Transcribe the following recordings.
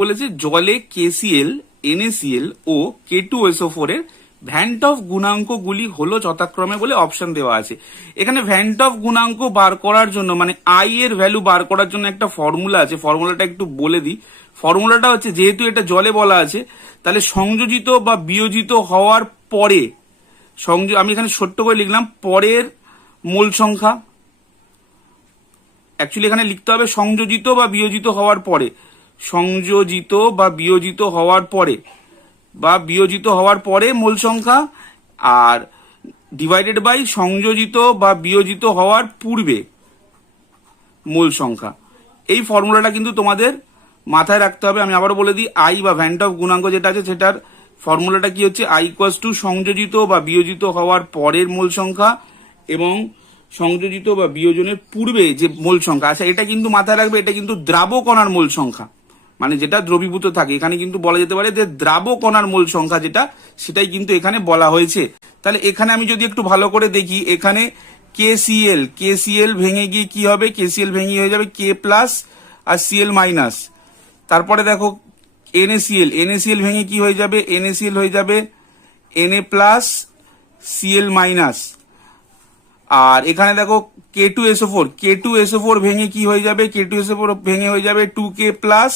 বলেছে জলে KCl, NaCl ও K2SO4 এর ভ্যান্ট অফ গুণাঙ্কগুলি হলো যথাক্রমে বলে অপশন দেওয়া আছে। এখানে ভ্যান্ট অফ গুণাঙ্ক বার করার জন্য মানে আই এর ভ্যালু বার করার জন্য একটা ফর্মুলা আছে, ফর্মুলাটা একটু বলে দিই। ফর্মুলাটা হচ্ছে, যেহেতু এটা জলে বলা আছে, তাহলে সংযোজিত বা বিয়োজিত হওয়ার পরে আমি এখানে ছোট্ট করে লিখলাম পরের মোল সংখ্যা। অ্যাকচুয়ালি এখানে লিখতে হবে সংযোজিত বা বিয়োজিত হওয়ার পরে, সংযোজিত বা বিয়োজিত হওয়ার পরে মোল সংখ্যা, আর ডিভাইডেড বাই সংযোজিত বা বিয়োজিত হওয়ার পূর্বে মোল সংখ্যা। এই ফর্মুলাটা কিন্তু তোমাদের মাথায় রাখতে হবে। আমি আবারও বলে দিই, আই বা ভ্যান্ট অফ গুণাঙ্ক যেটা আছে সেটার ফর্মুলাটা কি হচ্ছে, আই ইকুয়ালস টু সংযোজিত বা বিয়োজিত হওয়ার পরের মোল সংখ্যা এবং সংযোজিত বা বিয়োজনের পূর্বে যে মোল সংখ্যা আছে। এটা কিন্তু মাথায় রাখবে, এটা কিন্তু দ্রাব কণার মোল সংখ্যা, মানে যেটা দ্রবীভূত থাকে। এখানে কিন্তু বলা যেতে পারে যে দ্রাব কণার মোল সংখ্যা যেটা, সেটাই কিন্তু এখানে বলা হয়েছে। তাহলে এখানে আমি যদি একটু ভালো করে দেখি, এখানে KCl ভেঙে গিয়ে কি হবে, KCl ভেঙে হয়ে যাবে K প্লাস আর Cl মাইনাস। তারপরে দেখো NaCl ভেঙে কি হয়ে যাবে, NaCl হয়ে যাবে Na প্লাস Cl মাইনাস। আর এখানে দেখো K2SO4 ভেঙে কি হয়ে যাবে, K2SO4 ভেঙে হয়ে যাবে 2K প্লাস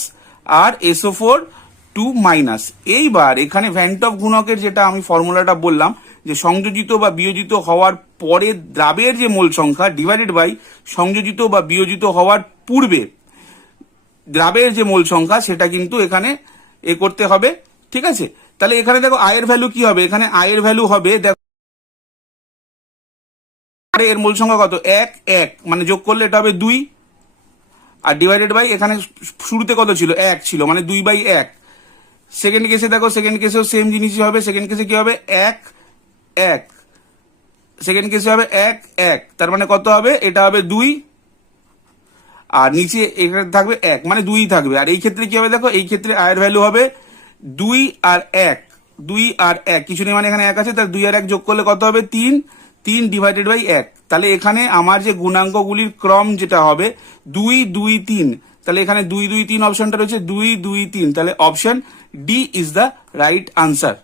আর SO4 2 মাইনাস। এইবার এখানে ভ্যান্ট অফ গুণকের যেটা আমি ফর্মুলাটা বললাম, যে সংযোজিত বা বিয়োজিত হওয়ার পরে দ্রাবের যে মোল সংখ্যা ডিভাইডেড বাই সংযোজিত বা বিয়োজিত হওয়ার পূর্বে দ্রাবের যে মোল সংখ্যা, সেটা কিন্তু এখানে করতে হবে। ঠিক আছে, তাহলে এখানে দেখো আয়ের ভ্যালু কি হবে, এখানে আয়ের ভ্যালু হবে, দেখো এর মোল সংখ্যা কত, 1 মানে যোগ করলে এটা হবে 2, আর ডিভাইডেড বাই এখানে শুরুতে কত ছিল, 1 ছিল, মানে 2/1। সেকেন্ড কেসে দেখো, সেকেন্ড কেসেও সেম জিনিসই হবে। সেকেন্ড কেসে কি হবে, 1 সেকেন্ড কেসে হবে 1 তার মানে কত হবে, এটা হবে 2, আর নিচে এখানে থাকবে 1, মানে 2 থাকবে। আর এই ক্ষেত্রে কি হবে, দেখো এই ক্ষেত্রে আয়ের ভ্যালু হবে 2 আর 1, কিছু নেই, মানে এখানে 1 আছে, তার 2 আর 1 যোগ করলে কত হবে, 3 ডিভাইডেড বাই 1। তাহলে এখানে আমার যে গুণাঙ্কগুলির ক্রম যেটা হবে 2 2 3, তাহলে এখানে 2 2 3 অপশনটা রয়েছে, 2 2 3, তাহলে option D is the right answer.